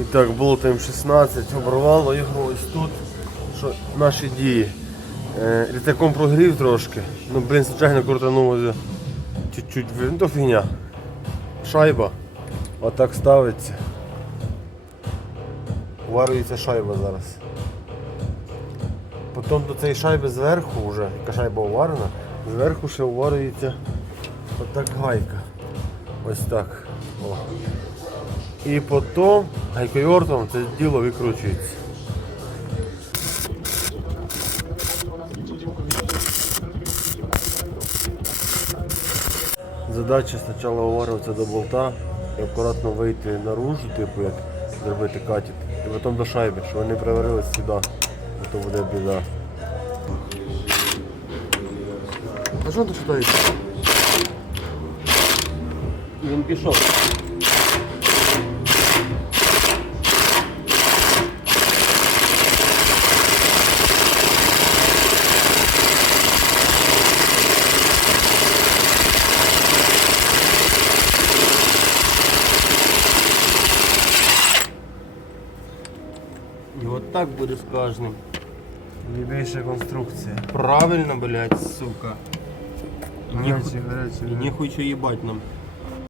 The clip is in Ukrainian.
І так, болото М16 оборвало його ось тут. Що наші дії. Е, літаком прогрів трошки. Ну, блін, звичайно крутанув ось чуть-чуть. Ну, то фігня. Шайба. Отак ставиться. Варюється шайба зараз. Потім до цієї шайби зверху вже, яка шайба уварена, зверху ще уварюється отак гайка. Ось так. О. І потім гайкойортом це діло викручується. Задача спочатку уварюватися до болта і акуратно вийти наружу, типу як зробити катет, і потім до шайби, щоб вони приварились сюди, а то буде біда. А що ти сюди? Він пішов. І от так буде з кожним. Лівіша конструкція. Правильно, блядь, сука. І ніхуй, гарячі. і ніхуй що їбать нам.